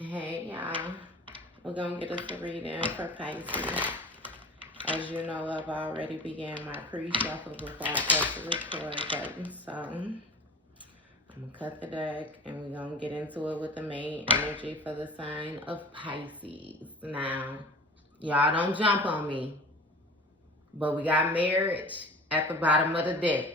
Hey y'all, we're gonna get us a reading for Pisces. As you know, I've already began my pre-shuffle before I press the record button. So I'm gonna cut the deck and we're gonna get into it with the main energy for the sign of Pisces. Now, y'all don't jump on me, but we got marriage at the bottom of the deck.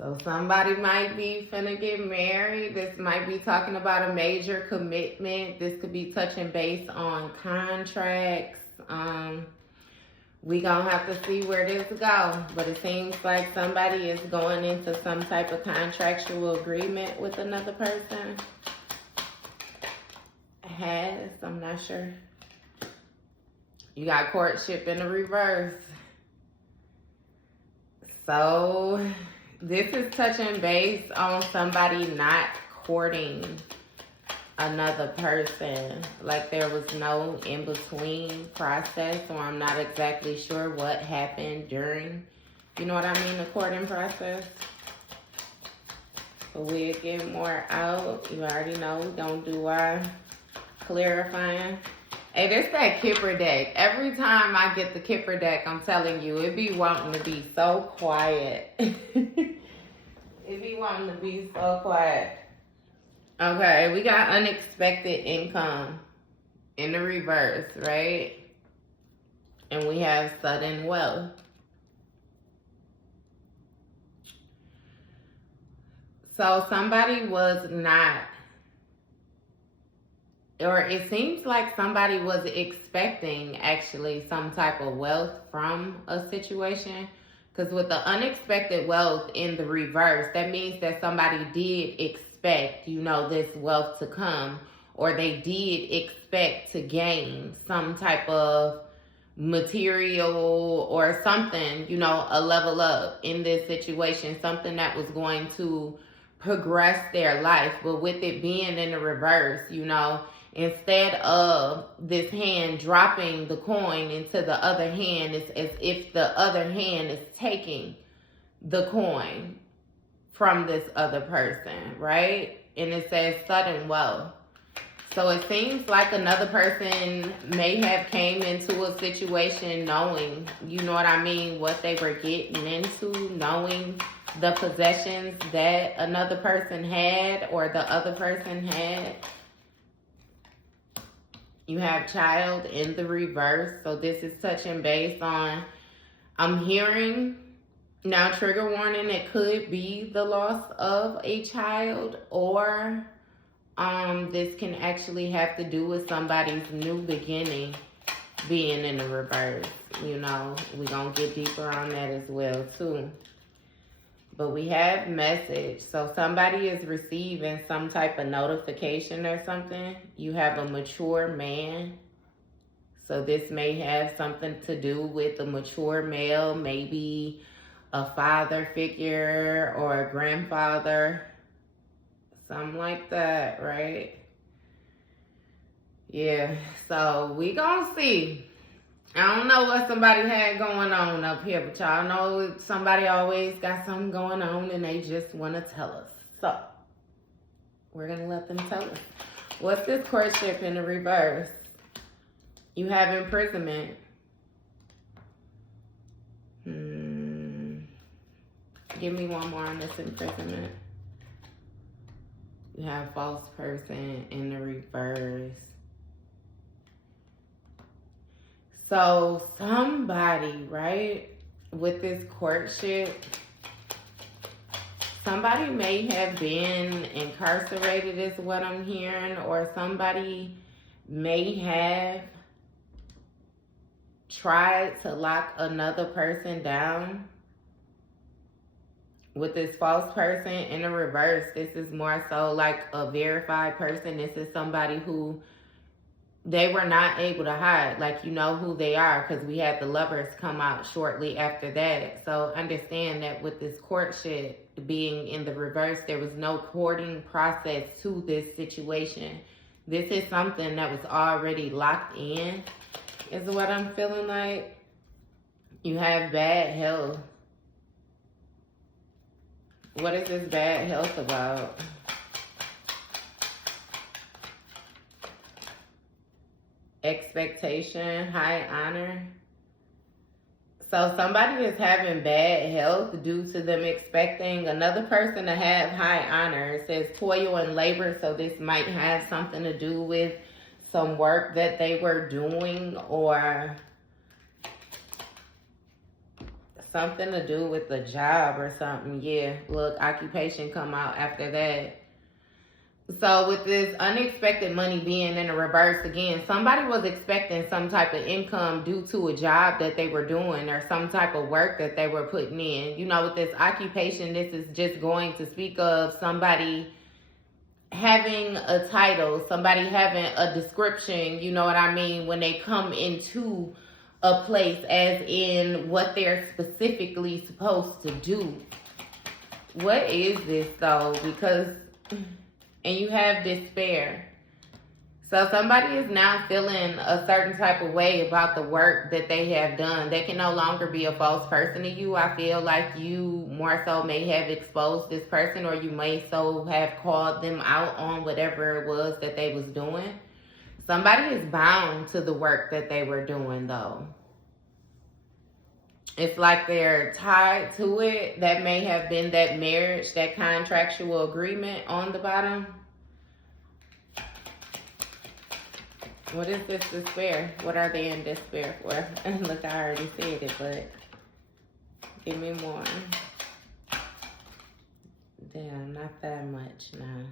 So somebody might be finna get married. This might be talking about a major commitment. This could be touching base on contracts. We gonna have to see where this go. But it seems like somebody is going into some type of contractual agreement with another person. I'm not sure. You got courtship in the reverse. So this is touching base on somebody not courting another person. Like there was no in-between process, or I'm not exactly sure what happened during, you know what I mean, the courting process. But we'll get more out. You already know we don't do our clarifying. Hey, this that Kipper deck. Every time I get the Kipper deck, I'm telling you, it be wanting to be so quiet. It be wanting to be so quiet. Okay, we got unexpected income in the reverse, right? And we have sudden wealth. So somebody was not, or it seems like somebody was expecting actually some type of wealth from a situation. Because with the unexpected wealth in the reverse, that means that somebody did expect, you know, this wealth to come, or they did expect to gain some type of material or something, you know, a level up in this situation, something that was going to progress their life. But with it being in the reverse, you know, instead of this hand dropping the coin into the other hand, it's as if the other hand is taking the coin from this other person, right? And it says sudden wealth. So it seems like another person may have came into a situation knowing, you know what I mean, what they were getting into, knowing the possessions that another person had or the other person had. You have child in the reverse. So this is touching base on, I'm hearing, now trigger warning, it could be the loss of a child, or this can actually have to do with somebody's new beginning being in the reverse. You know, we're going to get deeper on that as well too. But we have message. So somebody is receiving some type of notification or something. You have a mature man. So this may have something to do with a mature male, maybe a father figure or a grandfather. Something like that, right? Yeah, so we gonna see. I don't know what somebody had going on up here, but y'all know somebody always got something going on and they just want to tell us. So, we're going to let them tell us. What's this courtship in the reverse? You have imprisonment. Give me one more on this imprisonment. You have false person in the reverse. So somebody, right, with this courtship, somebody may have been incarcerated is what I'm hearing, or somebody may have tried to lock another person down. With this false person in the reverse, this is more so like a verified person. This is somebody who they were not able to hide, like, you know who they are, because we had the lovers come out shortly after that. So understand that with this courtship being in the reverse, there was no courting process to this situation. This is something that was already locked in, is what I'm feeling like. You have bad health. What is this bad health about? expectation, high honor. So somebody is having bad health due to them expecting another person to have high honor. It says toil and labor, so this might have something to do with some work that they were doing, or something to do with the job or something. Yeah, look, occupation come out after that. So with this unexpected money being in the reverse again, somebody was expecting some type of income due to a job that they were doing or some type of work that they were putting in. You know, with this occupation, this is just going to speak of somebody having a title, somebody having a description, you know what I mean, when they come into a place, as in what they're specifically supposed to do. What is this though? Because, and you have despair. So somebody is now feeling a certain type of way about the work that they have done. They can no longer be a false person to you. I feel like you more so may have exposed this person, or you may so have called them out on whatever it was that they was doing. Somebody is bound to the work that they were doing though. It's like they're tied to it. That may have been that marriage, that contractual agreement on the bottom. What is this despair? What are they in despair for? Look, I already said it, but give me more. Damn, not that much now.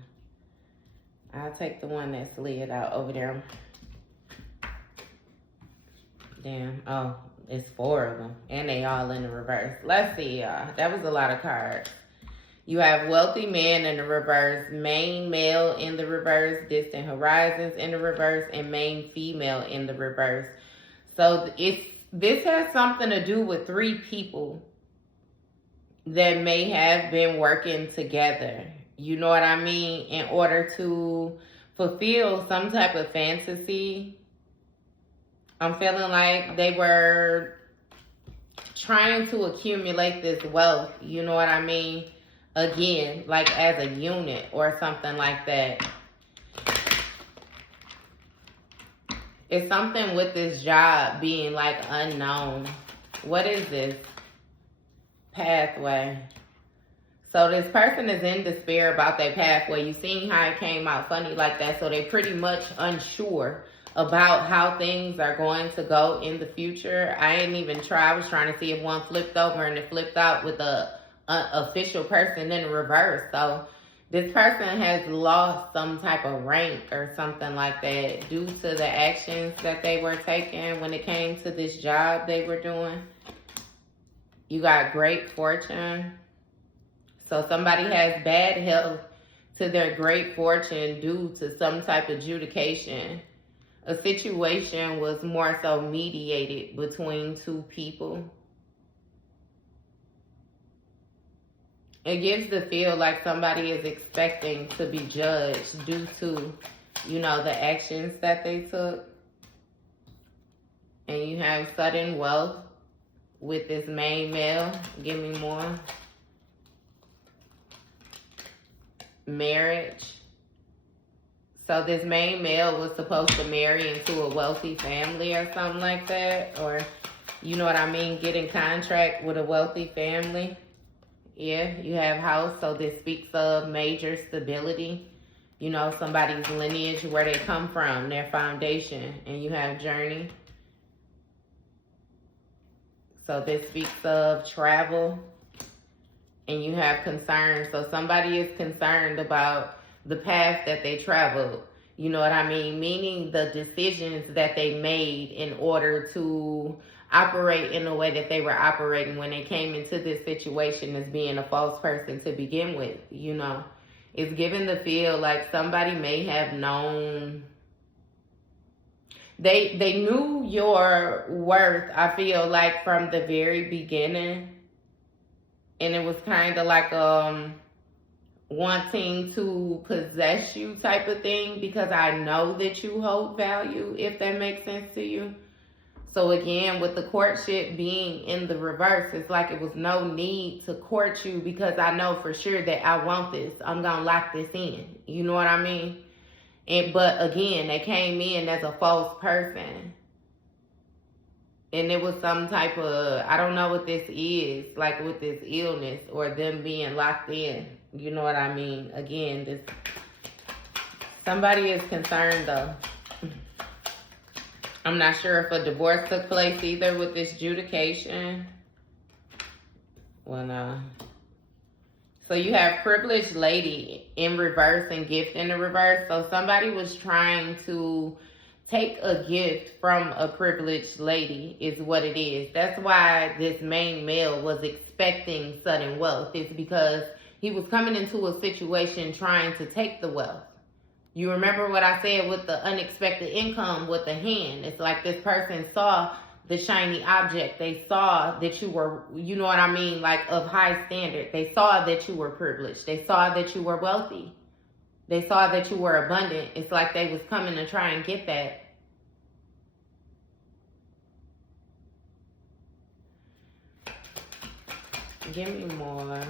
I'll take the one that slid out over there. Damn. Oh, it's 4 of them. And they all in the reverse. Let's see, y'all. That was a lot of cards. You have wealthy man in the reverse, main male in the reverse, distant horizons in the reverse, and main female in the reverse. So this has something to do with 3 people that may have been working together. You know what I mean? In order to fulfill some type of fantasy. I'm feeling like they were trying to accumulate this wealth. You know what I mean? Again, like as a unit or something like that. It's something with this job being like unknown. What is this? Pathway. So this person is in despair about their pathway. You seen how it came out funny like that. So they're pretty much unsure about how things are going to go in the future. I didn't even try. I was trying to see if one flipped over, and it flipped out with a official person in reverse. So this person has lost some type of rank or something like that due to the actions that they were taking when it came to this job they were doing. You got great fortune. So somebody has bad health to their great fortune due to some type of adjudication. A situation was more so mediated between 2 people. It gives the feel like somebody is expecting to be judged due to, you know, the actions that they took. And you have sudden wealth with this main male. Give me more. Marriage. So this main male was supposed to marry into a wealthy family or something like that. Or, you know what I mean, get in contract with a wealthy family. Yeah, you have house, so this speaks of major stability. You know, somebody's lineage, where they come from, their foundation. And you have journey. So this speaks of travel. And you have concern. So somebody is concerned about the path that they traveled. You know what I mean? Meaning the decisions that they made in order to operate in the way that they were operating when they came into this situation as being a false person to begin with. You know, it's given the feel like somebody may have known. They knew your worth, I feel like, from the very beginning. And it was kind of like wanting to possess you type of thing, because I know that you hold value, if that makes sense to you. So again, with the courtship being in the reverse, it's like it was no need to court you, because I know for sure that I want this. I'm going to lock this in. You know what I mean? But again, they came in as a false person. And it was some type of, I don't know what this is, like with this illness or them being locked in. You know what I mean? Again, this somebody is concerned though. I'm not sure if a divorce took place either with this adjudication. Well, no. So you have privileged lady in reverse and gift in the reverse. So somebody was trying to take a gift from a privileged lady is what it is. That's why this main male was expecting sudden wealth. It's because he was coming into a situation trying to take the wealth. You remember what I said with the unexpected income with the hand. It's like this person saw the shiny object. They saw that you were, you know what I mean, like of high standard. They saw that you were privileged. They saw that you were wealthy. They saw that you were abundant. It's like they was coming to try and get that. Give me more.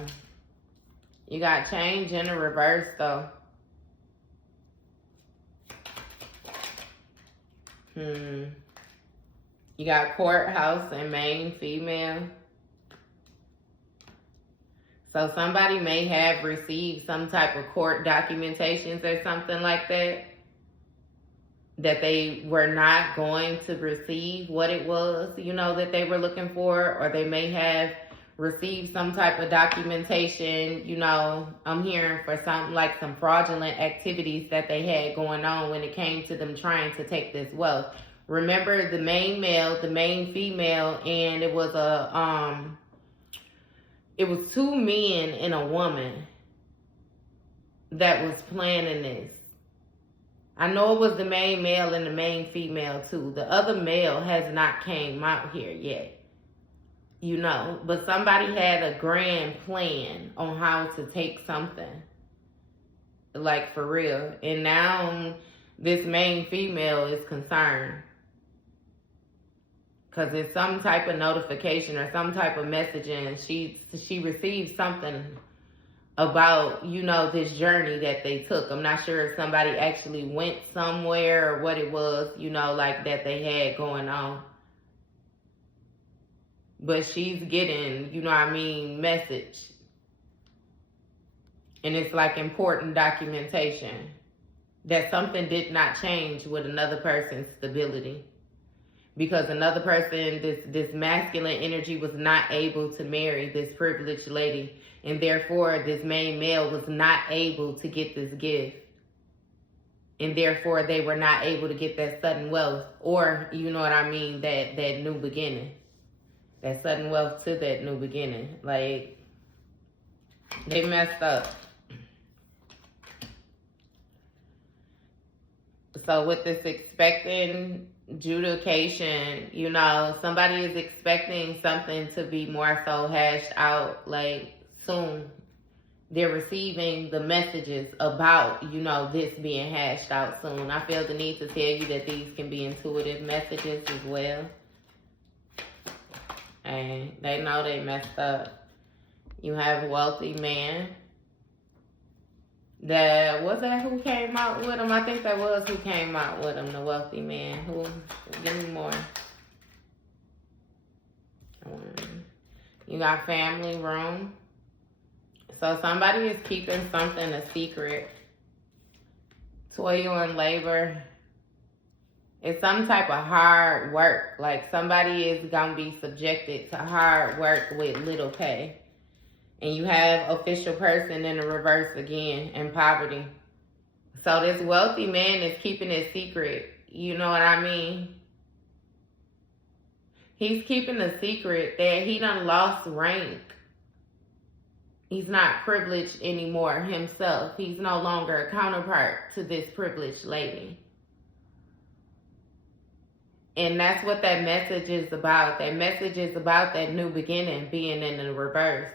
You got change in the reverse though. You got courthouse and main female. So somebody may have received some type of court documentations or something like that they were not going to receive what it was, you know, that they were looking for, or they may have received some type of documentation, you know, I'm hearing for something like some fraudulent activities that they had going on when it came to them trying to take this wealth. Remember the main male, the main female, and it was it was two men and a woman that was planning this. I know it was the main male and the main female too. The other male has not came out here yet, you know, but somebody had a grand plan on how to take something, like for real. And now this main female is concerned because it's some type of notification or some type of messaging. She received something about, you know, this journey that they took. I'm not sure if somebody actually went somewhere or what it was, you know, like that they had going on. But she's getting, you know what I mean, message. And it's like important documentation that something did not change with another person's stability. Because another person, this masculine energy was not able to marry this privileged lady. And therefore, this main male was not able to get this gift. And therefore, they were not able to get that sudden wealth. Or, you know what I mean, that new beginning. That sudden wealth to that new beginning. Like, they messed up. So with this expecting adjudication, you know, somebody is expecting something to be more so hashed out, like, soon. They're receiving the messages about, you know, this being hashed out soon. I feel the need to tell you that these can be intuitive messages as well. And they know they messed up. You have a wealthy man. Was that who came out with him? I think that was who came out with him, the wealthy man. Who? Give me more. You got family room. So somebody is keeping something a secret. Toil and labor. It's some type of hard work. Like somebody is going to be subjected to hard work with little pay. And you have official person in the reverse again, in poverty. So this wealthy man is keeping it secret. You know what I mean? He's keeping a secret that he done lost rank. He's not privileged anymore himself. He's no longer a counterpart to this privileged lady. And that's what that message is about. That message is about that new beginning being in the reverse.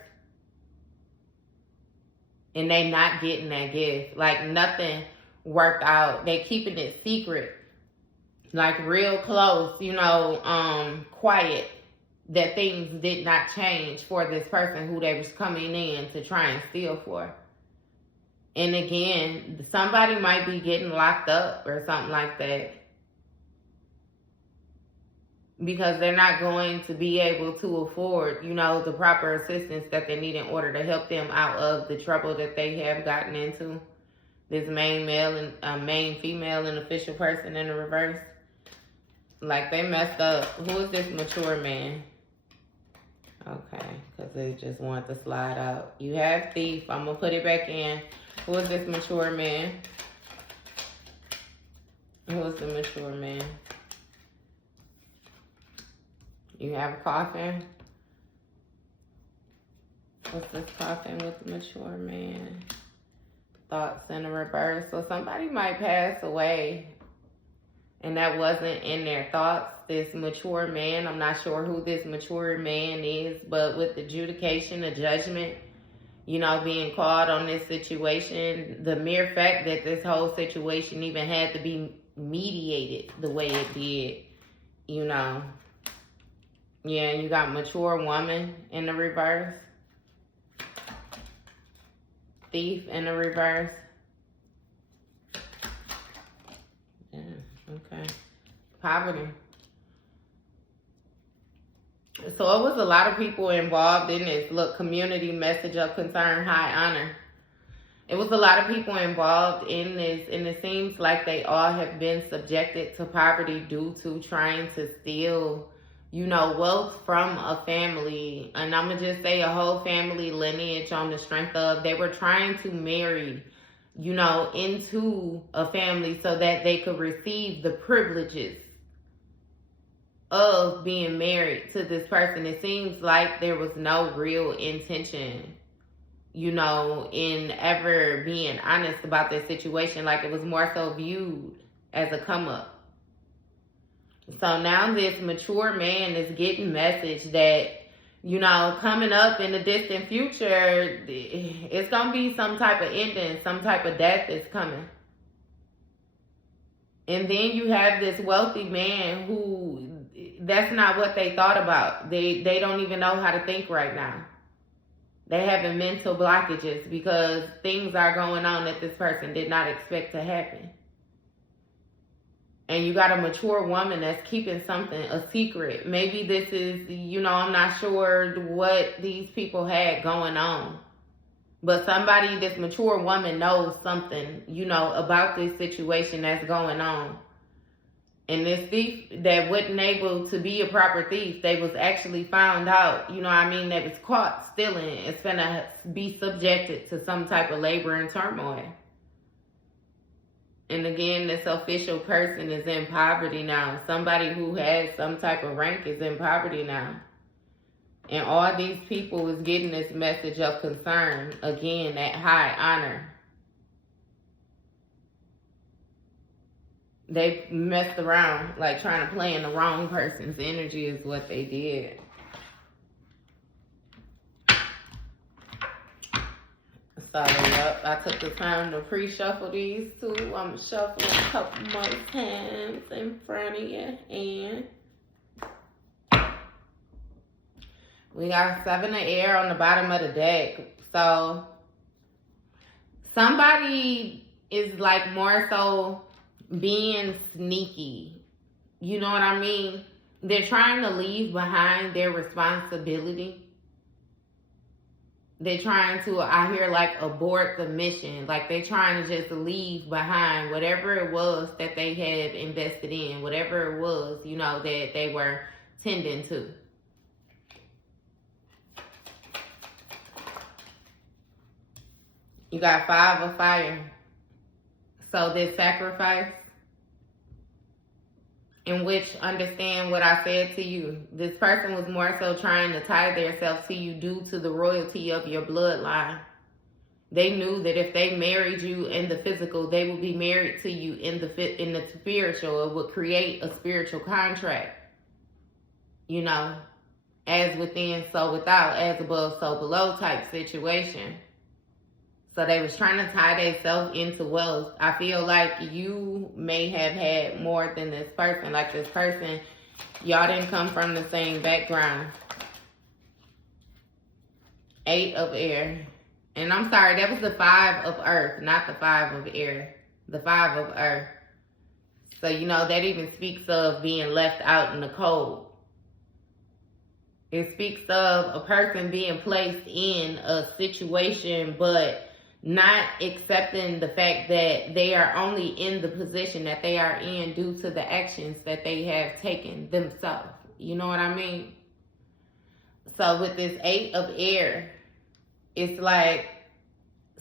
And they not getting that gift. Like nothing worked out. They keeping it secret. Like real close, you know, quiet. That things did not change for this person who they was coming in to try and steal for. And again, somebody might be getting locked up or something like that, because they're not going to be able to afford, you know, the proper assistance that they need in order to help them out of the trouble that they have gotten into. This main male and main female and official person in the reverse. Like, they messed up. Who is this mature man? Okay, because they just want to slide out. You have thief. I'm going to put it back in. Who is this mature man? Who is the mature man? You have a coffin. What's this coffin with the mature man? Thoughts in the reverse. So somebody might pass away, and that wasn't in their thoughts. This mature man, I'm not sure who this mature man is, but with adjudication, a judgment, you know, being called on this situation, the mere fact that this whole situation even had to be mediated the way it did, you know. Yeah, you got mature woman in the reverse. Thief in the reverse. Yeah, okay. Poverty. So it was a lot of people involved in this. Look, community, message of concern, high honor. It was a lot of people involved in this, and it seems like they all have been subjected to poverty due to trying to steal, you know, wealth from a family. And I'm going to just say a whole family lineage on the strength of they were trying to marry, you know, into a family so that they could receive the privileges of being married to this person. It seems like there was no real intention, you know, in ever being honest about this situation. Like, it was more so viewed as a come up. So now this mature man is getting message that, you know, coming up in the distant future, it's going to be some type of ending, some type of death is coming. And then you have this wealthy man who, that's not what they thought about. They don't even know how to think right now. They having mental blockages because things are going on that this person did not expect to happen. And you got a mature woman that's keeping something a secret. Maybe this is, you know, I'm not sure what these people had going on. But somebody, this mature woman knows something, you know, about this situation that's going on. And this thief that wasn't able to be a proper thief, they was actually found out, you know what I mean, that was caught stealing. It's gonna be subjected to some type of labor and turmoil. And again, this official person is in poverty now. Somebody who has some type of rank is in poverty now. And all these people is getting this message of concern. Again, that high honor. They messed around, like trying to play in the wrong person's energy is what they did. So, yep, I took the time to pre-shuffle these two. I'm shuffling a couple more times in front of you. And we got 7 of air on the bottom of the deck. So, somebody is like more so being sneaky. You know what I mean? They're trying to leave behind their responsibility. They're trying to, I hear, like, abort the mission. Like, they're trying to just leave behind whatever it was that they had invested in, whatever it was, you know, that they were tending to. You got 5 of fire. So this sacrifice, in which, understand what I said to you, this person was more so trying to tie themselves to you due to the royalty of your bloodline. They knew that if they married you in the physical, they would be married to you in the spiritual. It would create a spiritual contract. You know, as within, so without, as above, so below type situation. So they was trying to tie themselves into wealth. I feel like you may have had more than this person. Like this person, y'all didn't come from the same background. 8 of air. And I'm sorry, that was the 5 of earth, not the 5 of air. The 5 of earth. So, you know, that even speaks of being left out in the cold. It speaks of a person being placed in a situation, but not accepting the fact that they are only in the position that they are in due to the actions that they have taken themselves. You know what I mean? So with this 8 of air, it's like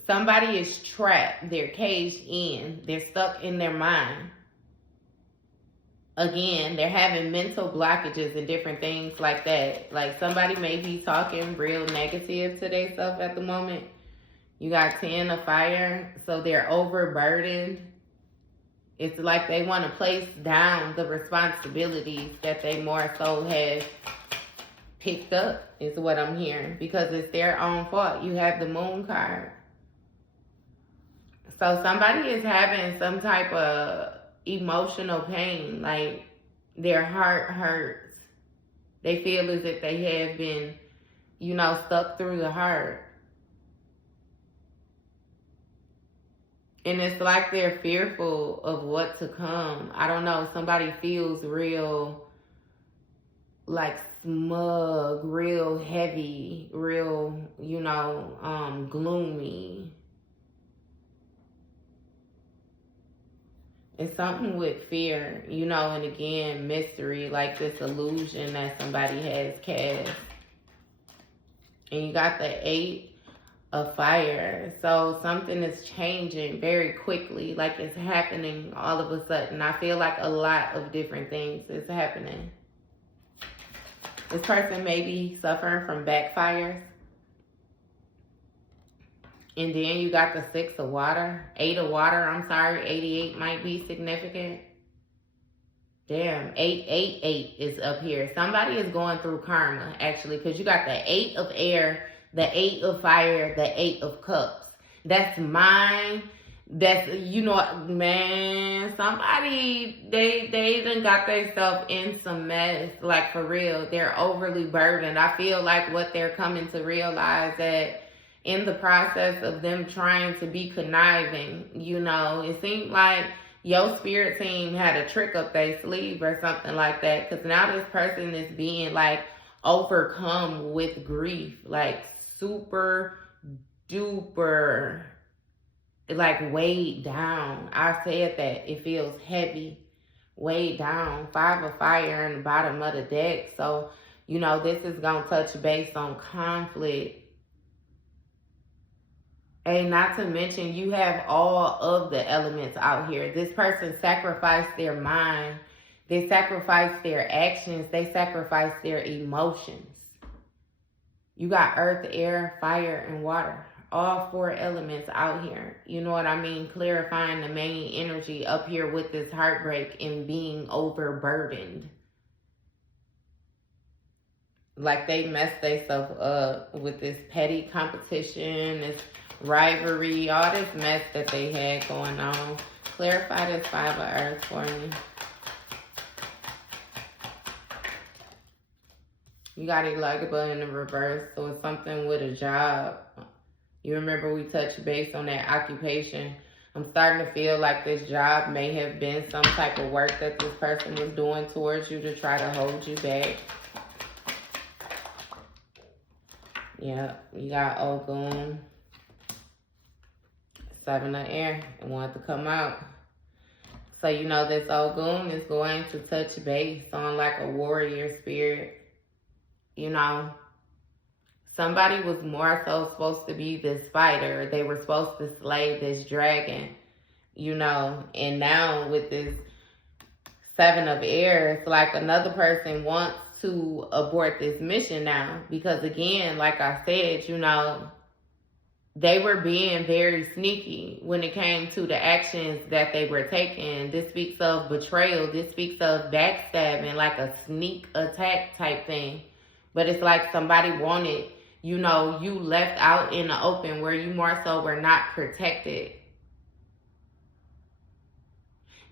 somebody is trapped. They're caged in. They're stuck in their mind. Again, they're having mental blockages and different things like that. Like somebody may be talking real negative to themselves at the moment. You got 10 of fire, so they're overburdened. It's like they want to place down the responsibilities that they more so have picked up, is what I'm hearing, because it's their own fault. You have the moon card. So somebody is having some type of emotional pain, like their heart hurts. They feel as if they have been, you know, stuck through the heart. And it's like they're fearful of what to come. I don't know, somebody feels real, like smug, real heavy, real, you know, gloomy. It's something with fear, you know, and again, mystery, like this illusion that somebody has cast. And you got the 8 of fire. So something is changing very quickly, like it's happening all of a sudden. I feel like a lot of different things is happening. This person may be suffering from backfires. And then you got the 6 of water. 8 of water, I'm sorry. 88 might be significant. Damn, 888 is up here. Somebody is going through karma, actually, because you got the 8 of air, the 8 of fire, the 8 of cups. That's mine. That's, you know, man, somebody, they done got themselves in some mess. Like, for real, they're overly burdened. I feel like what they're coming to realize that in the process of them trying to be conniving, you know, it seemed like your spirit team had a trick up their sleeve or something like that. Because now this person is being, like, overcome with grief. Like, super duper, like, weighed down. I said that. It feels heavy, weighed down. 5 of fire in the bottom of the deck. So, you know, this is going to touch base on conflict. And not to mention, you have all of the elements out here. This person sacrificed their mind. They sacrificed their actions. They sacrificed their emotions. You got earth, air, fire, and water. All 4 elements out here. You know what I mean? Clarifying the main energy up here with this heartbreak and being overburdened. Like they messed themselves up with this petty competition, this rivalry, all this mess that they had going on. Clarify this 5 of earth for me. You got Elugaba in the reverse, so it's something with a job. You remember we touched base on that occupation. I'm starting to feel like this job may have been some type of work that this person was doing towards you to try to hold you back. Yeah, you got Ogun. 7 of air. It wanted to come out. So, you know, this Ogun is going to touch base on like a warrior spirit. You know, somebody was more so supposed to be this fighter. They were supposed to slay this dragon, you know. And now with this 7 of air, it's like another person wants to abort this mission now. Because again, like I said, you know, they were being very sneaky when it came to the actions that they were taking. This speaks of betrayal. This speaks of backstabbing, like a sneak attack type thing. But it's like somebody wanted, you know, you left out in the open where you more so were not protected.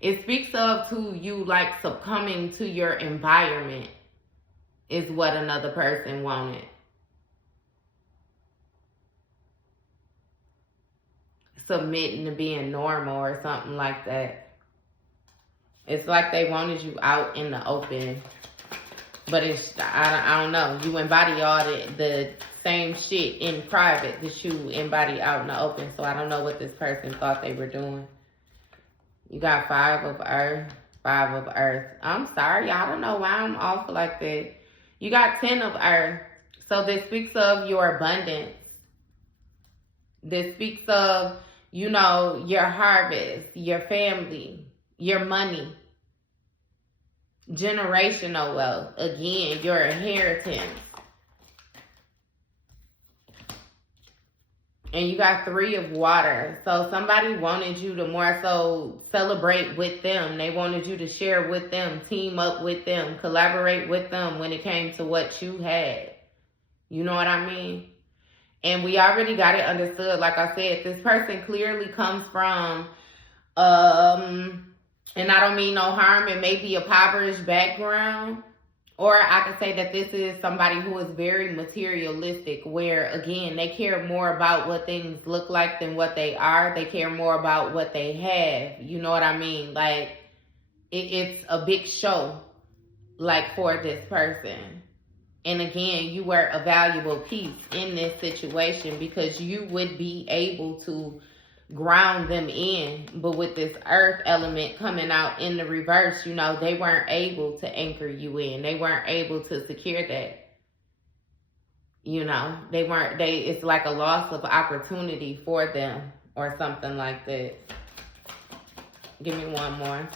It speaks of to you like succumbing to your environment is what another person wanted. submitting to being normal or something like that. It's like they wanted you out in the open. But it's, I don't know. You embody all the same shit in private that you embody out in the open. So I don't know what this person thought they were doing. You got 5 of Earth, 5 of Earth. I'm sorry. I don't know why I'm off like that. You got 10 of Earth. So this speaks of your abundance. This speaks of, you know, your harvest, your family, your money. Generational wealth. Again, your inheritance. And you got 3 of water. So somebody wanted you to more so celebrate with them. They wanted you to share with them, team up with them, collaborate with them when it came to what you had. You know what I mean? And we already got it understood. Like I said, this person clearly comes from, and I don't mean no harm, it may be a impoverished background. Or I could say that this is somebody who is very materialistic, where, again, they care more about what things look like than what they are. They care more about what they have. You know what I mean? Like, it's a big show, like, for this person. And again, you were a valuable piece in this situation because you would be able to ground them in. But with this earth element coming out in the reverse, you know, they weren't able to anchor you in. They weren't able to secure that. You know, it's like a loss of opportunity for them or something like that. Give me one more.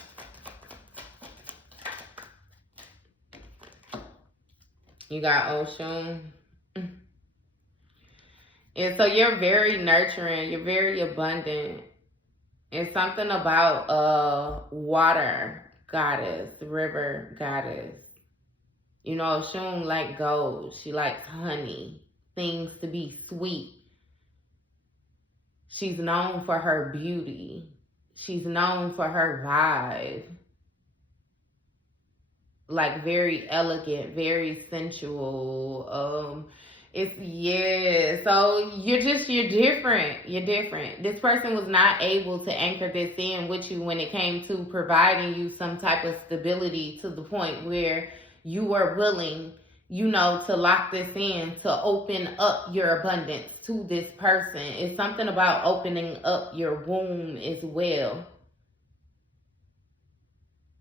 You got Ocean. And so you're very nurturing. You're very abundant. It's something about water goddess, river goddess. You know, Oshun like gold. She likes honey, things to be sweet. She's known for her beauty. She's known for her vibe. Like very elegant, very sensual. So you're different. You're different. This person was not able to anchor this in with you when it came to providing you some type of stability to the point where you were willing, you know, to lock this in, to open up your abundance to this person. It's something about opening up your womb as well.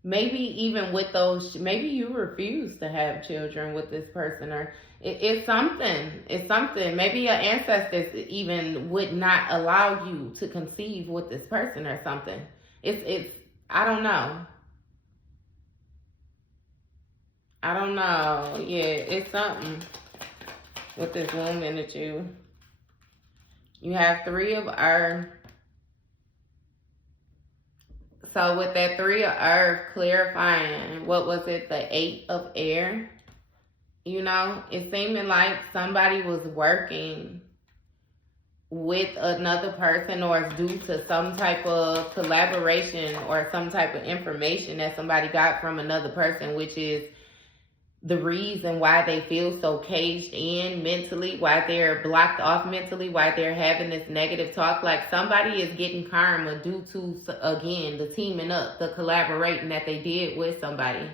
Maybe even with those, maybe you refuse to have children with this person, or it's something. It's something. Maybe your ancestors even would not allow you to conceive with this person or something. It's I don't know. I don't know. Yeah, it's something with this woman that you have 3 of Earth. So with that 3 of Earth clarifying, what was it? The 8 of Air. You know, it seeming like somebody was working with another person, or it's due to some type of collaboration or some type of information that somebody got from another person, which is the reason why they feel so caged in mentally, why they're blocked off mentally, why they're having this negative talk. Like somebody is getting karma due to, again, the teaming up, the collaborating that they did with somebody.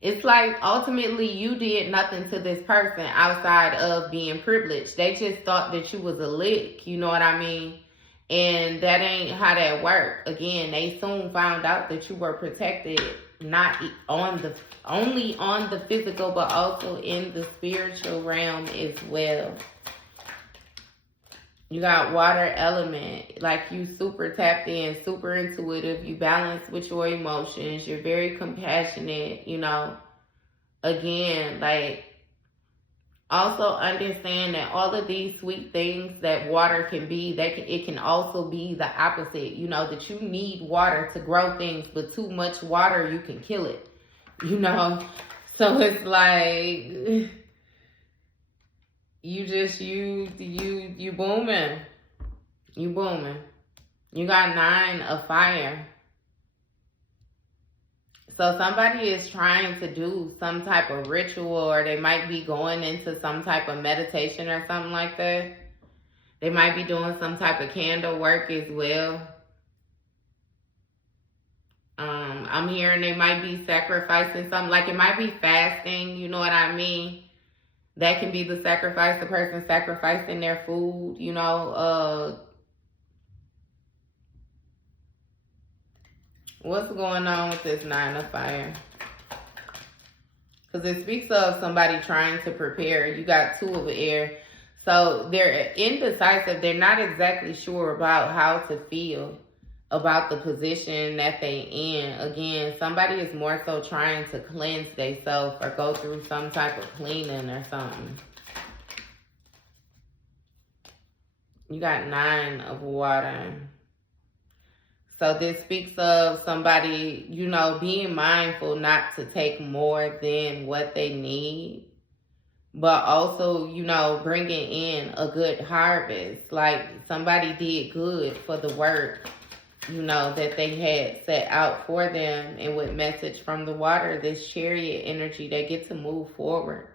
It's like ultimately you did nothing to this person outside of being privileged. They just thought that you was a lick, you know what I mean? And that ain't how that worked. Again, they soon found out that you were protected, not only on the physical, but also in the spiritual realm as well. You got water element, like you super tapped in, super intuitive. You balance with your emotions. You're very compassionate, you know. Again, like also understand that all of these sweet things that water can be, it can also be the opposite. You know, that you need water to grow things, but too much water, you can kill it. You know? So it's like you booming. You booming. You got 9 of Fire. So somebody is trying to do some type of ritual, or they might be going into some type of meditation or something like that. They might be doing some type of candle work as well. I'm hearing they might be sacrificing something. Like it might be fasting, you know what I mean? That can be the sacrifice, the person sacrificing their food, you know. What's going on with this 9 of Fire? Because it speaks of somebody trying to prepare. You got 2 of Air. So they're indecisive. They're not exactly sure about how to feel about the position that they in. Again, somebody is more so trying to cleanse themselves or go through some type of cleaning or something. You got 9 of Water. So this speaks of somebody, you know, being mindful not to take more than what they need, but also, you know, bringing in a good harvest. Like somebody did good for the work, you know, that they had set out for them. And with message from the Water, this Chariot energy, they get to move forward.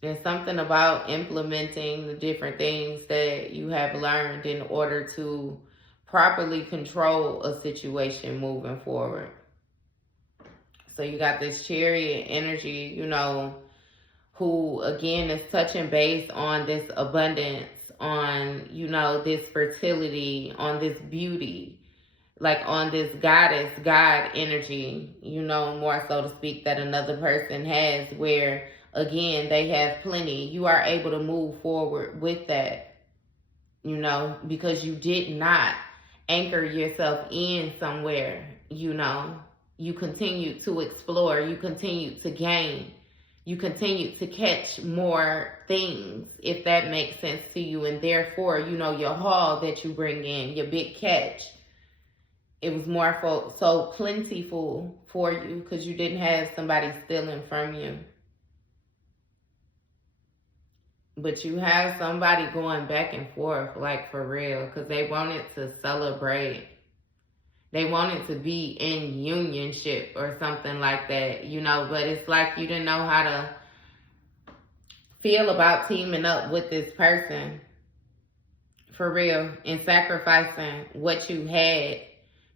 There's something about implementing the different things that you have learned in order to properly control a situation moving forward. So you got this Chariot energy, you know, who again is touching base on this abundance, on, you know, this fertility, on this beauty, like on this goddess, God energy, you know, more so to speak, that another person has, where again, they have plenty. You are able to move forward with that, you know, because you did not anchor yourself in somewhere, you know. You continue to explore. You continue to gain. You continue to catch more things, if that makes sense to you. And therefore, you know, your haul that you bring in, your big catch, it was more so plentiful for you because you didn't have somebody stealing from you. But you have somebody going back and forth, like for real, because they wanted to celebrate. They wanted to be in unionship or something like that, you know, but it's like you didn't know how to feel about teaming up with this person, for real, and sacrificing what you had.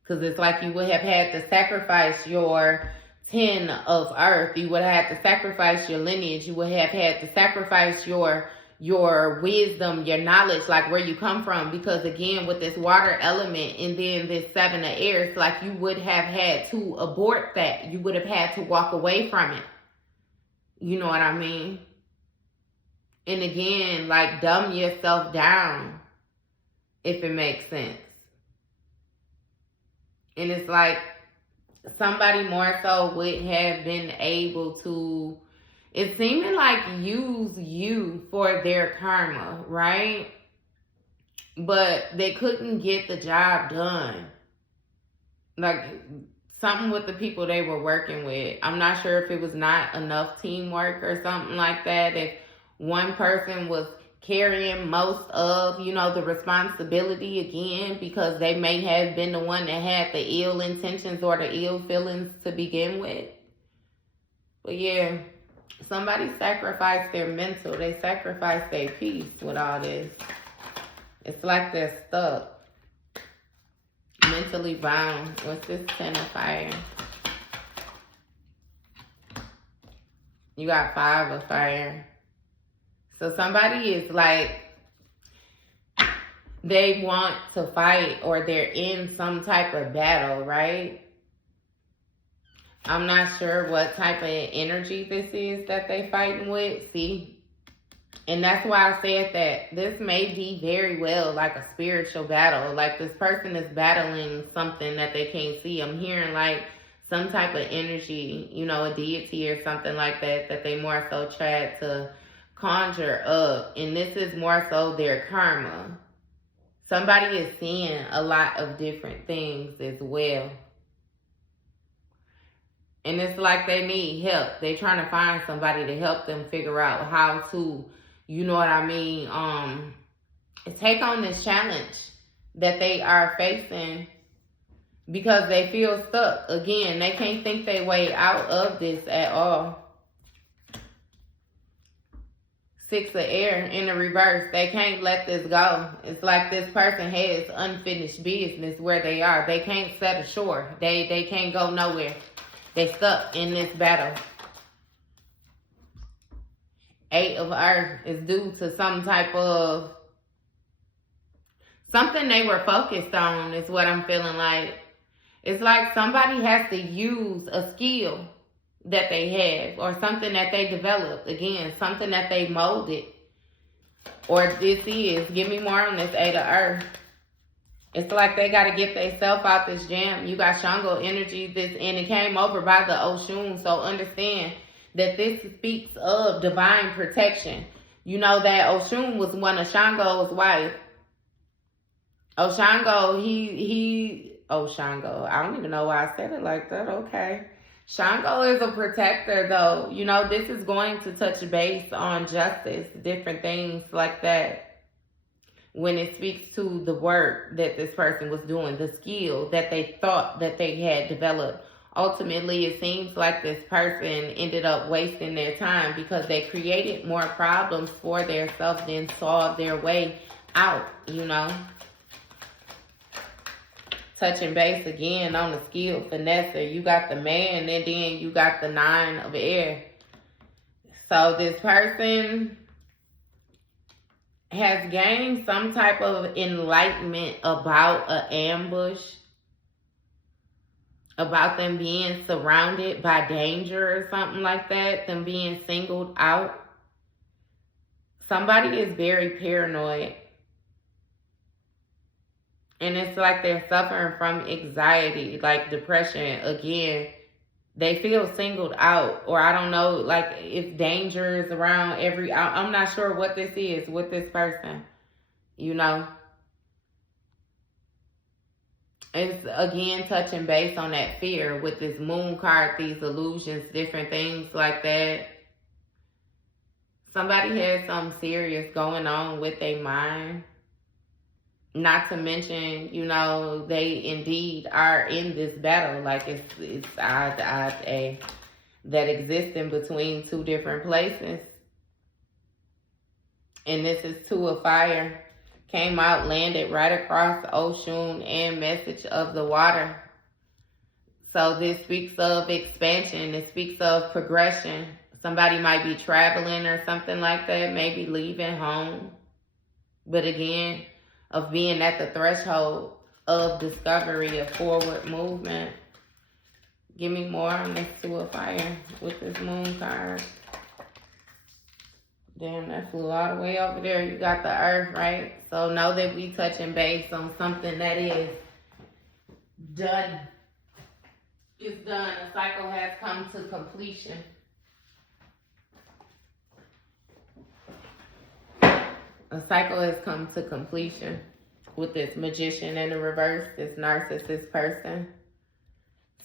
Because it's like you would have had to sacrifice your 10 of Earth. You would have had to sacrifice your lineage. You would have had to sacrifice your wisdom, your knowledge, like where you come from. Because again, with this Water element and then this 7 of Air, it's like you would have had to abort that. You would have had to walk away from it. You know what I mean? And again, like dumb yourself down, if it makes sense. And it's like somebody more so would have been able to, it's seeming like, use you for their karma, right? But they couldn't get the job done. Like something with the people they were working with. I'm not sure if it was not enough teamwork or something like that. If one person was carrying most of, you know, the responsibility again, because they may have been the one that had the ill intentions or the ill feelings to begin with. But yeah, somebody sacrificed their mental. They sacrificed their peace with all this. It's like they're stuck, mentally bound. What's this 10 of Fire? You got 5 of Fire. So somebody is like, they want to fight, or they're in some type of battle, right? I'm not sure what type of energy this is that they fighting with, see? And that's why I said that this may be very well like a spiritual battle. Like this person is battling something that they can't see. I'm hearing like some type of energy, you know, a deity or something like that, that they more so tried to conjure up. And this is more so their karma. Somebody is seeing a lot of different things as well. And it's like they need help. They're trying to find somebody to help them figure out how to, you know what I mean, take on this challenge that they are facing, because they feel stuck. Again, they can't think their way out of this at all. Six of air in the reverse. They can't let this go. It's like this person has unfinished business where they are. They can't set ashore. They can't go nowhere. They stuck in this battle. Eight of earth is due to some type of something they were focused on is what I'm feeling like. It's like somebody has to use a skill that they have or something that they developed. Again, something that they molded. Or this is, give me more on this eight of earth. It's like they got to get themselves out this jam. You got Shango energy, and it came over by the Oshun. So understand that this speaks of divine protection. You know that Oshun was one of Shango's wife. Shango, Shango. I don't even know why I said it like that. Okay. Shango is a protector, though. You know, this is going to touch base on justice, different things like that. When it speaks to the work that this person was doing, the skill that they thought that they had developed. Ultimately, it seems like this person ended up wasting their time because they created more problems for themselves than solved their way out, you know. Touching base again on the skill, finesse. You got the man and then you got the nine of air. So this person has gained some type of enlightenment about an ambush, about them being surrounded by danger or something like that, them being singled out. Somebody is very paranoid. And it's like they're suffering from anxiety, like depression. Again, they feel singled out. Or I don't know, like if danger is around I'm not sure what this is with this person. You know. It's again touching base on that fear with this moon card, these illusions, different things like that. Somebody has something serious going on with their mind. Not to mention, you know, they indeed are in this battle. Like it's odd that exists in between two different places. And this is two of fire. Came out, landed right across the ocean and message of the water. So this speaks of expansion. It speaks of progression. Somebody might be traveling or something like that. Maybe leaving home. But again, of being at the threshold of discovery, of forward movement. Give me more on this two of fire with this moon card. Damn, that flew all the way over there. You got the earth, right? So know that we touching base on something that is done. It's done. The cycle has come to completion. A cycle has come to completion with this magician in the reverse, this narcissist person.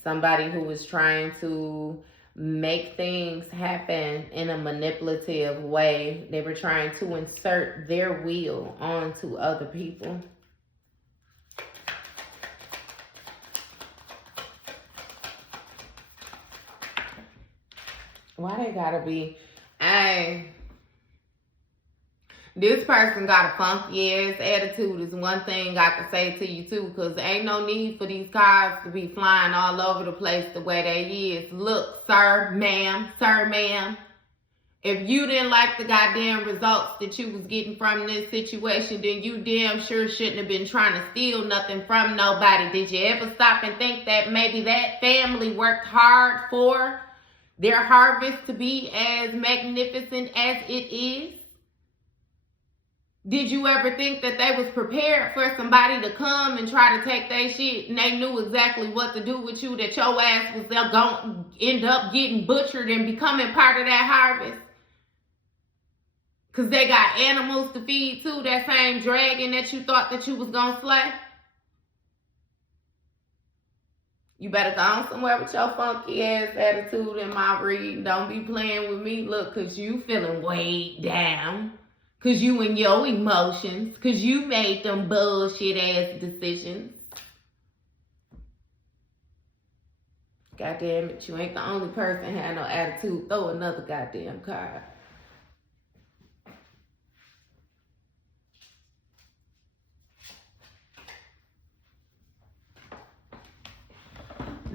Somebody who was trying to make things happen in a manipulative way. They were trying to insert their will onto other people. Why they gotta be... This person got a funky ass attitude is one thing I can say to you too, because ain't no need for these cards to be flying all over the place the way they is. Look, sir, ma'am, if you didn't like the goddamn results that you was getting from this situation, then you damn sure shouldn't have been trying to steal nothing from nobody. Did you ever stop and think that maybe that family worked hard for their harvest to be as magnificent as it is? Did you ever think that they was prepared for somebody to come and try to take their shit and they knew exactly what to do with you, that your ass was going to end up getting butchered and becoming part of that harvest? Because they got animals to feed too, that same dragon that you thought that you was going to slay? You better go on somewhere with your funky ass attitude in my reading. Don't be playing with me. Look, because you feeling weighed down. Because you and your emotions. Because you made them bullshit ass decisions. God damn it, you ain't the only person had no attitude. Throw another goddamn card.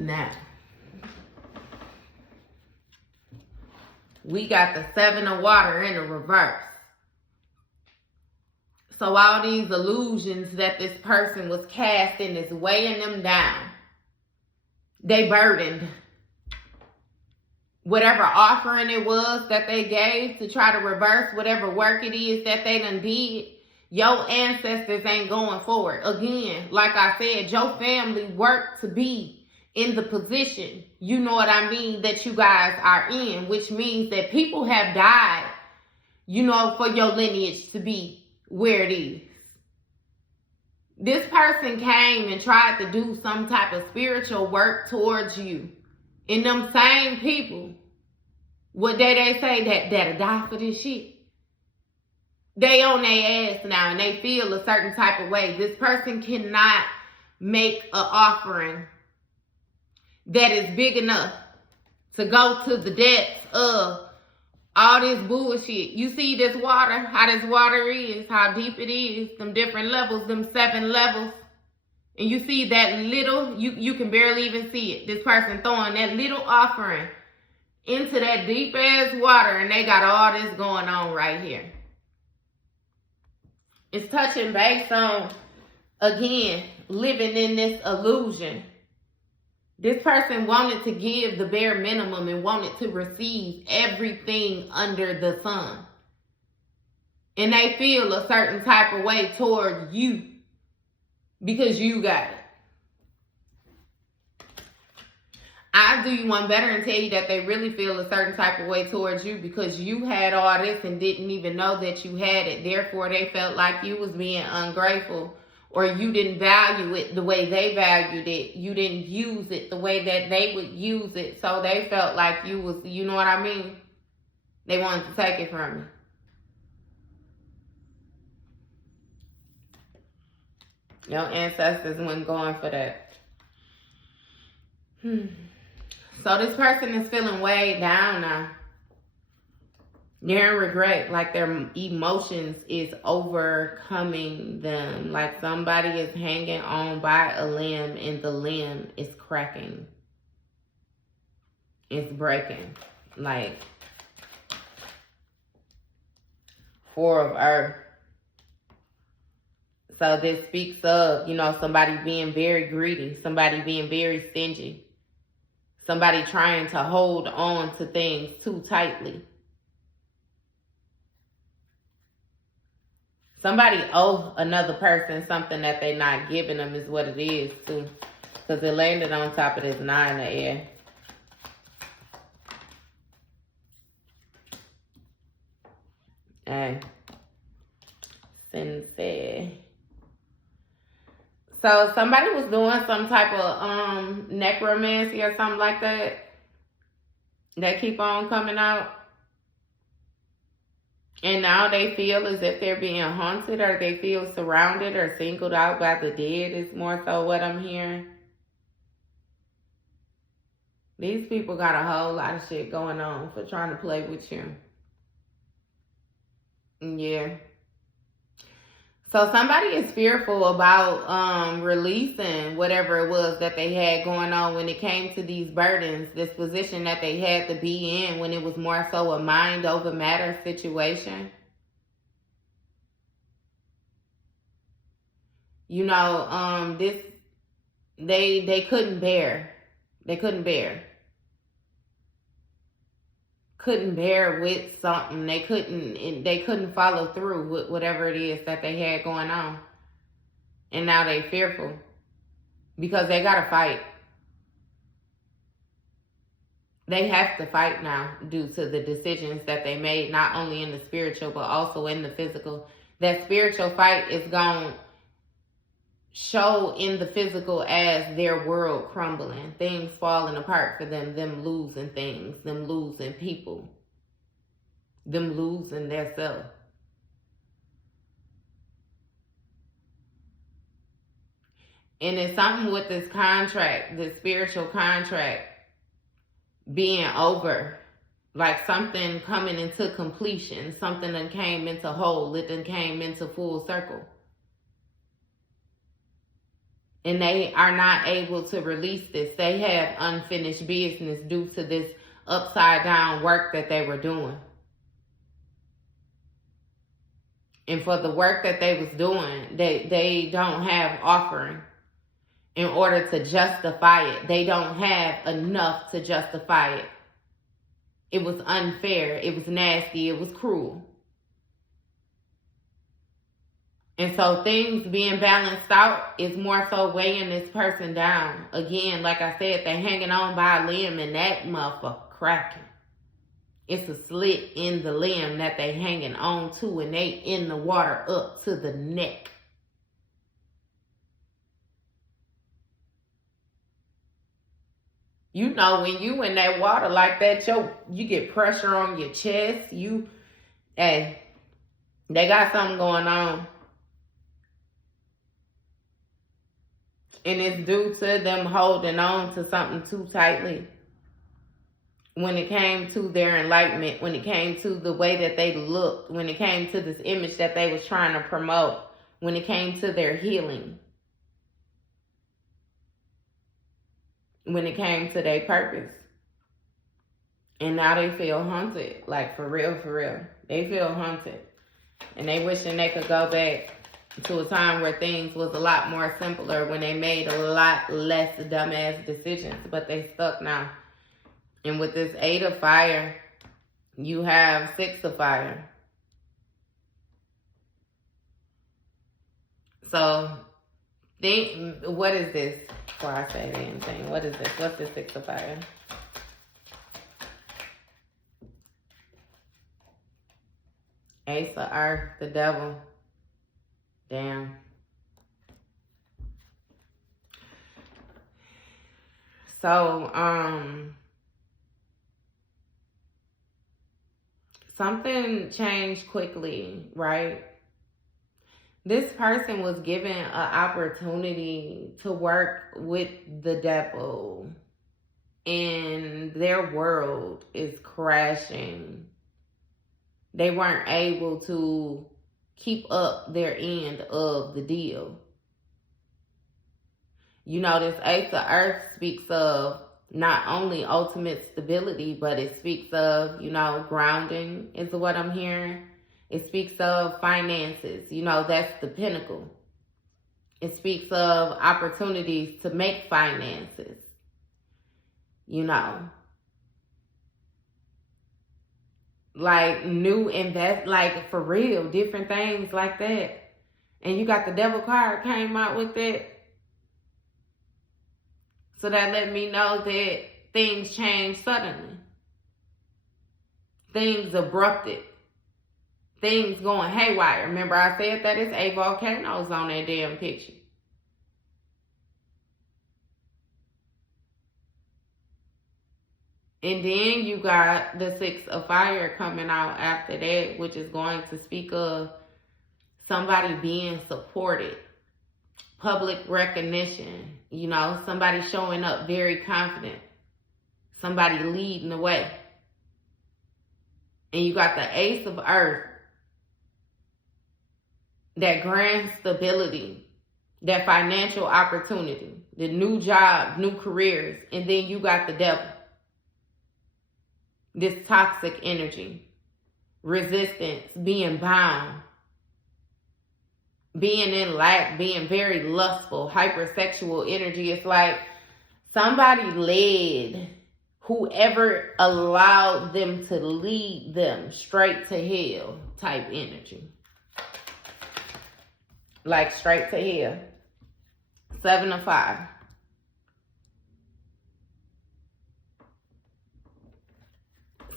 Now, we got the 7 of water in the reverse. So all these illusions that this person was casting is weighing them down. They burdened. Whatever offering it was that they gave to try to reverse whatever work it is that they done did, your ancestors ain't going forward. Again, like I said, your family worked to be in the position, you know what I mean, that you guys are in, which means that people have died, you know, for your lineage to be where it is. This person came and tried to do some type of spiritual work towards you. And them same people, what they say that'll die for this shit. They on their ass now and they feel a certain type of way. This person cannot make an offering that is big enough to go to the depths of all this bullshit. You see this water, how this water is, how deep it is, them different levels, them 7 levels. And you see that little, you can barely even see it. This person throwing that little offering into that deep ass water and they got all this going on right here. It's touching base on, again, living in this illusion. This person wanted to give the bare minimum and wanted to receive everything under the sun. And they feel a certain type of way toward you because you got it. I do you one better and tell you that they really feel a certain type of way towards you because you had all this and didn't even know that you had it. Therefore, they felt like you was being ungrateful or you didn't value it the way they valued it. You didn't use it the way that they would use it. So they felt like you was, you know what I mean? They wanted to take it from you. Your ancestors weren't going for that. So this person is feeling way down now. They're in regret, like their emotions is overcoming them. Like somebody is hanging on by a limb and the limb is cracking. It's breaking. Like 4 of Earth. So this speaks of, you know, somebody being very greedy, somebody being very stingy, somebody trying to hold on to things too tightly. Somebody owe another person something that they're not giving them is what it is too. Because it landed on top of this 9 of air. Hey. Sensei. So somebody was doing some type of necromancy or something like that. That keep on coming out. And now they feel as if they're being haunted or they feel surrounded or singled out by the dead is more so what I'm hearing. These people got a whole lot of shit going on for trying to play with you. Yeah. So somebody is fearful about releasing whatever it was that they had going on when it came to these burdens, this position that they had to be in when it was more so a mind over matter situation. You know, they couldn't bear. They couldn't bear. Couldn't bear with something. They couldn't follow through with whatever it is that they had going on. And now they fearful because they got to fight. They have to fight now due to the decisions that they made, not only in the spiritual, but also in the physical. That spiritual fight is going to show in the physical as their world crumbling, things falling apart for them losing things, them losing people, them losing their self. And it's something with this contract, this spiritual contract being over, like something coming into completion, something that came into whole, it then came into full circle. And they are not able to release this. They have unfinished business due to this upside down work that they were doing. And for the work that they was doing, they don't have offering in order to justify it. They don't have enough to justify it. It was unfair. It was nasty. It was cruel. And so things being balanced out is more so weighing this person down. Again, like I said, they're hanging on by a limb and that motherfucker cracking. It's a slit in the limb that they hanging on to and they in the water up to the neck. You know, when you in that water like that, you get pressure on your chest. They got something going on. And it's due to them holding on to something too tightly. When it came to their enlightenment, when it came to the way that they looked, when it came to this image that they was trying to promote, when it came to their healing, when it came to their purpose. And now they feel haunted, like for real, for real. They feel haunted. And they wishing they could go back to a time where things was a lot more simpler, when they made a lot less dumbass decisions, but they stuck now. And with this 8 of fire, you have 6 of fire. So think, what is this? Before I say anything, what is this? What's the 6 of fire? Ace of Earth, the devil. Damn. So, something changed quickly, right? This person was given an opportunity to work with the devil, and their world is crashing. They weren't able to keep up their end of the deal. You know, this Ace of Earth speaks of not only ultimate stability, but it speaks of, you know, grounding is what I'm hearing. It speaks of finances. You know, that's the pinnacle. It speaks of opportunities to make finances. You know, like new like for real, different things like that. And you got the devil card came out with it. So that let me know that things changed suddenly. Things abrupted. Things going haywire. Remember I said that it's 8 volcanoes on that damn picture. And then you got the 6 of fire coming out after that, which is going to speak of somebody being supported. Public recognition, you know, somebody showing up very confident. Somebody leading the way. And you got the Ace of Earth. That grand stability. That financial opportunity. The new job, new careers. And then you got the devil. This toxic energy. Resistance, being bound. Being in lack, being very lustful, hypersexual energy. It's like somebody led whoever allowed them to lead them straight to hell type energy. Like straight to hell. 7 of 5.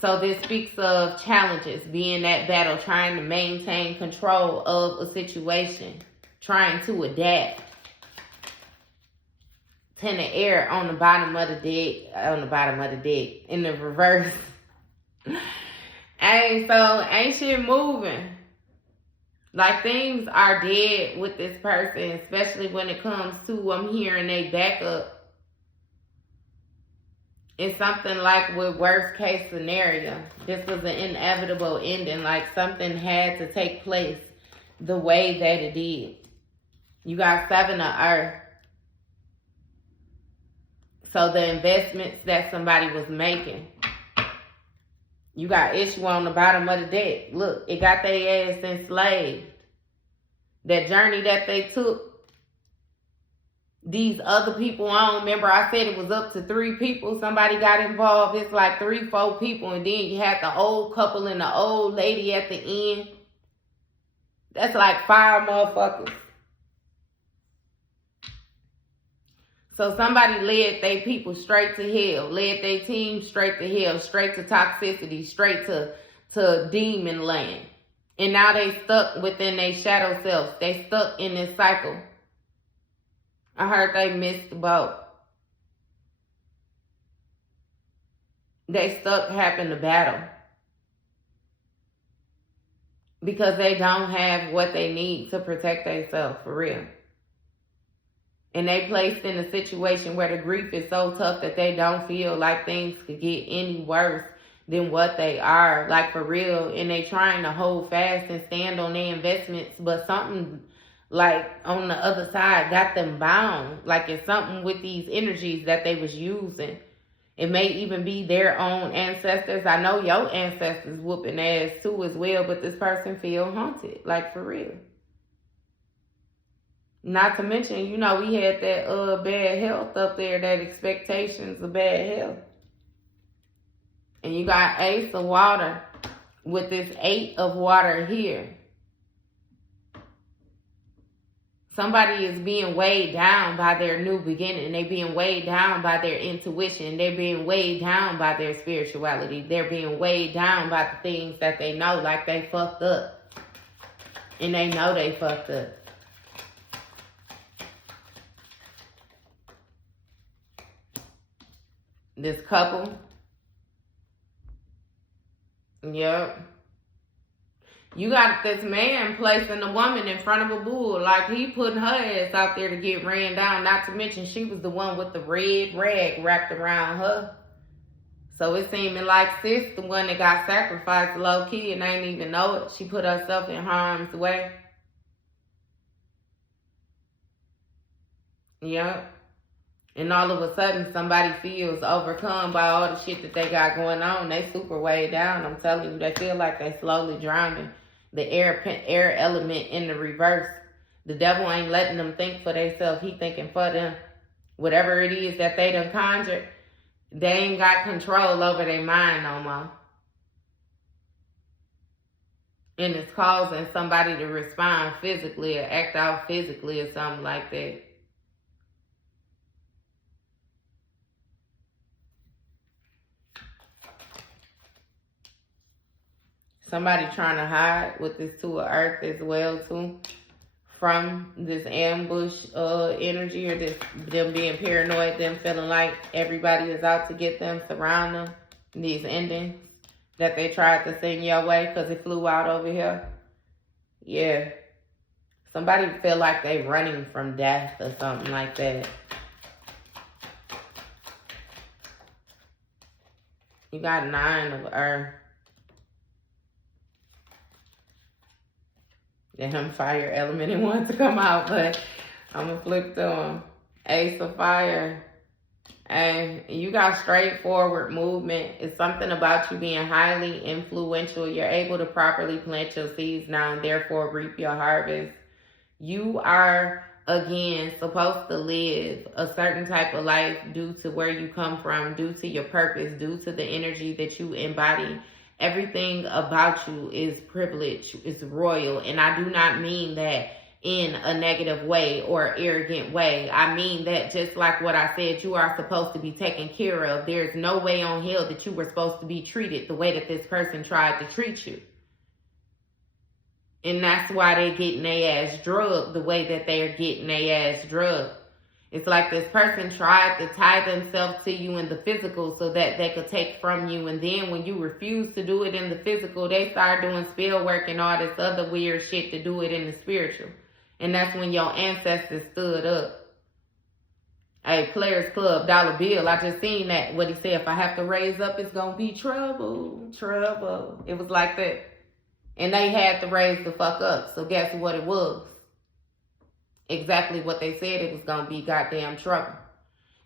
So this speaks of challenges, being that battle, trying to maintain control of a situation, trying to adapt. 10 of air on the bottom of the deck, in the reverse. Hey, so ain't shit moving. Like things are dead with this person, especially when it comes to, I'm hearing they backup. It's something like with worst case scenario. This was an inevitable ending. Like something had to take place the way that it did. You got 7 of Earth. So the investments that somebody was making, you got issue on the bottom of the deck. Look, it got their ass enslaved. That journey that they took, these other people on, remember I said it was up to 3 people. Somebody got involved. It's like 3, 4 people. And then you had the old couple and the old lady at the end. That's like 5 motherfuckers. So somebody led their people straight to hell. Led their team straight to hell. Straight to toxicity. Straight to demon land. And now they stuck within their shadow self. They stuck in this cycle. I heard they missed the boat. They stuck having the battle. Because they don't have what they need to protect themselves, for real. And they placed in a situation where the grief is so tough that they don't feel like things could get any worse than what they are. Like, for real. And they trying to hold fast and stand on their investments. But something, like, on the other side got them bound. Like, it's something with these energies that they was using. It may even be their own ancestors. I know your ancestors whooping ass too as well, but this person feel haunted. Like, for real. Not to mention, you know, we had that bad health up there, that expectations of bad health. And you got Ace of Water with this 8 of Water here. Somebody is being weighed down by their new beginning. They're being weighed down by their intuition. They're being weighed down by their spirituality. They're being weighed down by the things that they know, like they fucked up. And they know they fucked up. This couple. Yep. You got this man placing a woman in front of a bull. Like, he putting her ass out there to get ran down. Not to mention, she was the one with the red rag wrapped around her. So it seeming like sis, the one that got sacrificed low-key and ain't even know it. She put herself in harm's way. Yep. And all of a sudden, somebody feels overcome by all the shit that they got going on. They super weighed down. I'm telling you, they feel like they slowly drowning. The air element in the reverse. The devil ain't letting them think for themselves. He thinking for them. Whatever it is that they done conjured, they ain't got control over their mind no more. And it's causing somebody to respond physically or act out physically or something like that. Somebody trying to hide with this 2 of Earth as well too, from this ambush energy, or this them being paranoid, them feeling like everybody is out to get them, surround them. These endings that they tried to send your way because it flew out over here. Yeah. Somebody feel like they running from death or something like that. You got 9 of Earth. Damn, fire element and want to come out, but I'm going to flip through them. Ace of Fire. And you got straightforward movement. It's something about you being highly influential. You're able to properly plant your seeds now and therefore reap your harvest. You are, again, supposed to live a certain type of life due to where you come from, due to your purpose, due to the energy that you embody. Everything about you is privilege, is royal. And I do not mean that in a negative way or arrogant way. I mean that just like what I said, you are supposed to be taken care of. There's no way on hell that you were supposed to be treated the way that this person tried to treat you. And that's why they're getting their ass drugged the way that they're getting their ass drugged. It's like this person tried to tie themselves to you in the physical so that they could take from you. And then when you refuse to do it in the physical, they start doing spell work and all this other weird shit to do it in the spiritual. And that's when your ancestors stood up. Hey, Players Club, Dollar Bill, I just seen that. What he said, if I have to raise up, it's going to be trouble, trouble. It was like that. And they had to raise the fuck up. So guess what it was? Exactly what they said it was going to be, goddamn trouble.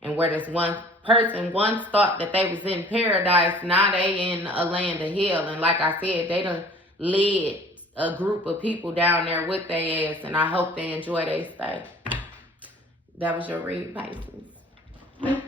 And where this one person once thought that they was in paradise, now they in a land of hell. And like I said, they done led a group of people down there with their ass, and I hope they enjoy their stay. That was your read, Pisces.